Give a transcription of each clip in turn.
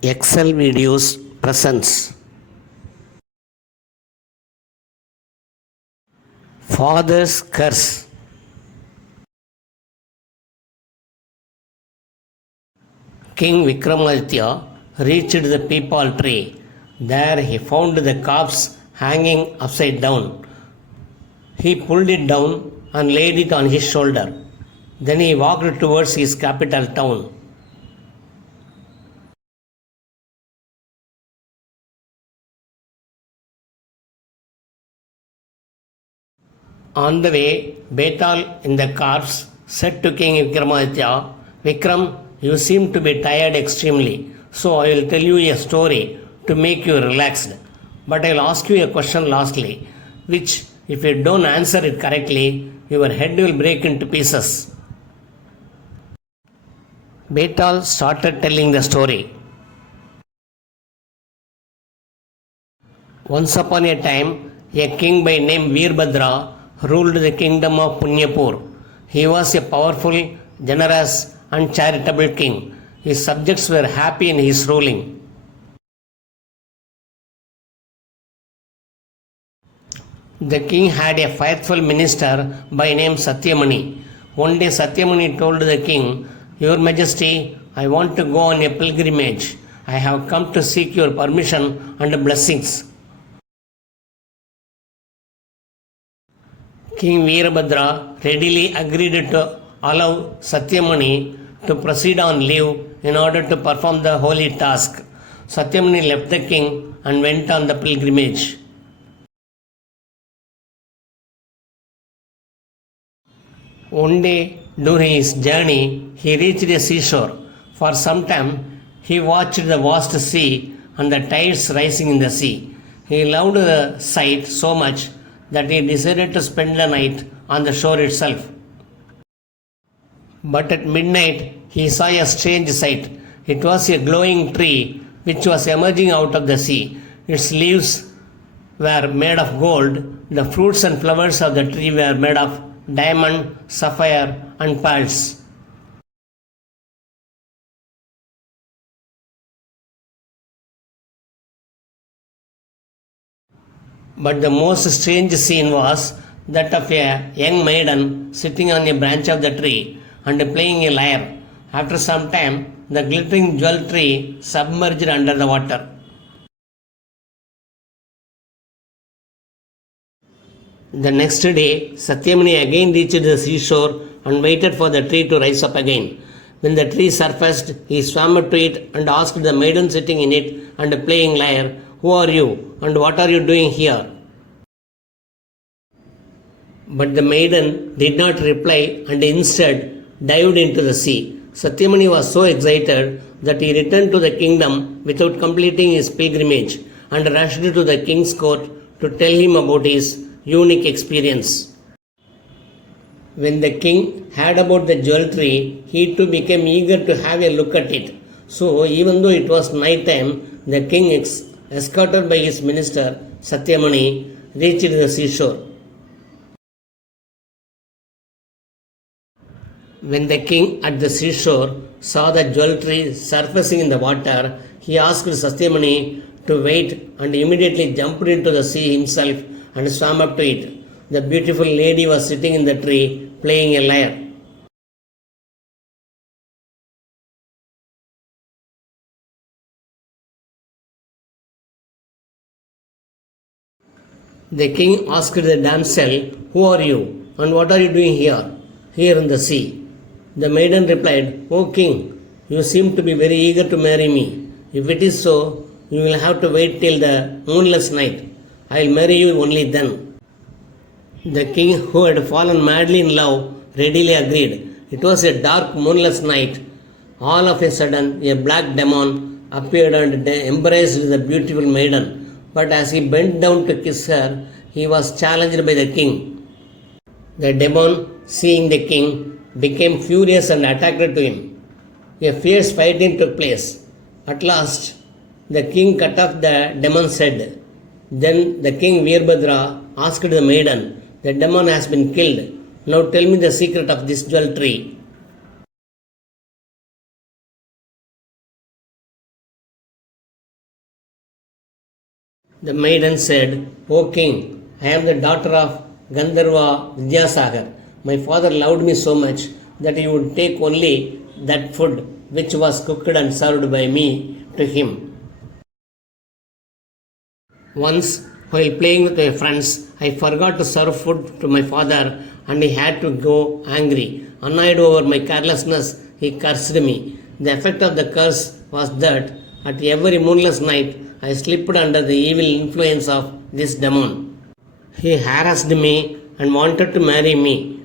Excel Videos presents Father's Curse. King Vikramaditya reached the peepal tree. There he found the corpse hanging upside down. He pulled it down and laid it on his shoulder. Then he walked towards his capital town. On the way, Betal in the corpse said to King Vikramaditya, "Vikram, you seem to be tired extremely, so I will tell you a story to make you relaxed. But I will ask you a question lastly, which, if you don't answer it correctly, your head will break into pieces." Betal started telling the story. Once upon a time, a king by name Veerbhadra ruled the kingdom of Punyapur. He was a powerful, generous, and charitable king. His subjects were happy in his ruling. The king had a faithful minister by name Satyamani. One day Satyamani told the king, "Your Majesty, I want to go on a pilgrimage. I have come to seek your permission and blessings." King Veerbhadra readily agreed to allow Satyamani to proceed on leave in order to perform the holy task. Satyamani left the king and went on the pilgrimage. One day during his journey, he reached a seashore. For some time, he watched the vast sea and the tides rising in the sea. He loved the sight so much that he decided to spend the night on the shore itself. But at midnight, he saw a strange sight. It was a glowing tree which was emerging out of the sea. Its leaves were made of gold. The fruits and flowers of the tree were made of diamond, sapphire, and pearls. But the most strange scene was that of a young maiden sitting on a branch of the tree and playing a lyre. After some time, the glittering jewel tree submerged under the water. The next day, Satyamani again reached the seashore and waited for the tree to rise up again. When the tree surfaced, he swam up to it and asked the maiden sitting in it and playing lyre, "Who are you and what are you doing here?" But the maiden did not reply and instead dived into the sea. Satyamani was so excited that he returned to the kingdom without completing his pilgrimage and rushed to the king's court to tell him about his unique experience. When the king heard about the jewel tree, he too became eager to have a look at it. So, even though it was night time, the king, escorted by his minister Satyamani, reached the seashore. When the king at the seashore saw the jewel tree surfacing in the water, he asked Satyamani to wait and immediately jumped into the sea himself and swam up to it. The beautiful lady was sitting in the tree playing a lyre. The king asked the damsel, "Who are you and what are you doing here in the sea?" The maiden replied, "O king, you seem to be very eager to marry me. If it is so, you will have to wait till the moonless night. I will marry you only then." The king, who had fallen madly in love, readily agreed. It was a dark, moonless night. All of a sudden, a black demon appeared and embraced the beautiful maiden. But as he bent down to kiss her, he was challenged by the king. The demon, seeing the king, became furious and attacked to him. A fierce fighting took place. At last, the king cut off the demon's head. Then the king Veerbhadra asked the maiden, "The demon has been killed. Now tell me the secret of this jewel tree." The maiden said, O king, I am the daughter of Gandharva Vidyasagar. My father loved me so much that he would take only that food which was cooked and served by me to him. Once, while playing with my friends, I forgot to serve food to my father and he had to go angry. Annoyed over my carelessness, he cursed me. The effect of the curse was that at every moonless night, I slipped under the evil influence of this demon. He harassed me and wanted to marry me.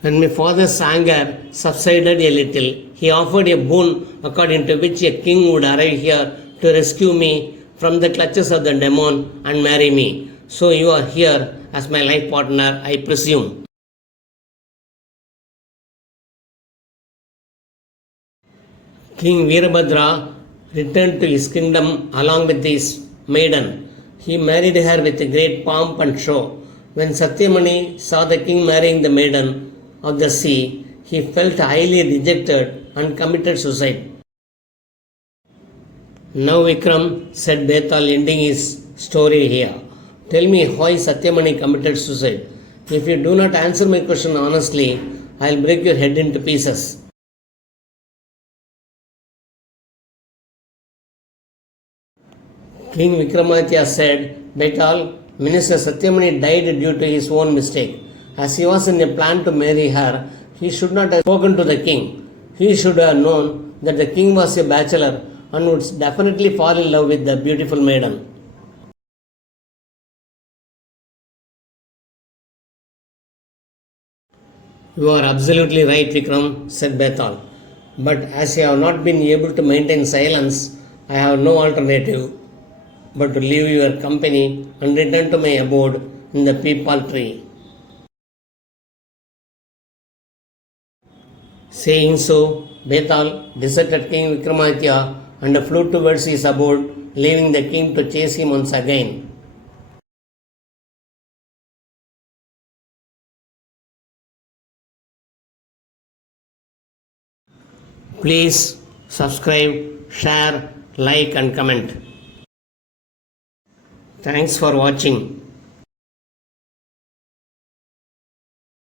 When my father's anger subsided a little, he offered a boon according to which a king would arrive here to rescue me from the clutches of the demon and marry me. So you are here as my life partner, I presume. King Veerabhadra returned to his kingdom along with his maiden. He married her with great pomp and show. When Satyamani saw the king marrying the maiden of the sea, he felt highly dejected and committed suicide. Now Vikram, said Betal, ending his story here. Tell me why Satyamani committed suicide. If you do not answer my question honestly, I will break your head into pieces. King Vikramaditya said, Betal, Minister Satyamani died due to his own mistake. As he was in a plan to marry her, he should not have spoken to the king. He should have known that the king was a bachelor and would definitely fall in love with the beautiful maiden. You are absolutely right, Vikram, said Betal. But as you have not been able to maintain silence, I have no alternative but to leave your company and return to my abode in the peepal tree. Saying so, Betal deserted King Vikramaditya and flew towards his abode, leaving the king to chase him once again. Please subscribe, share, like and comment. Thanks for watching.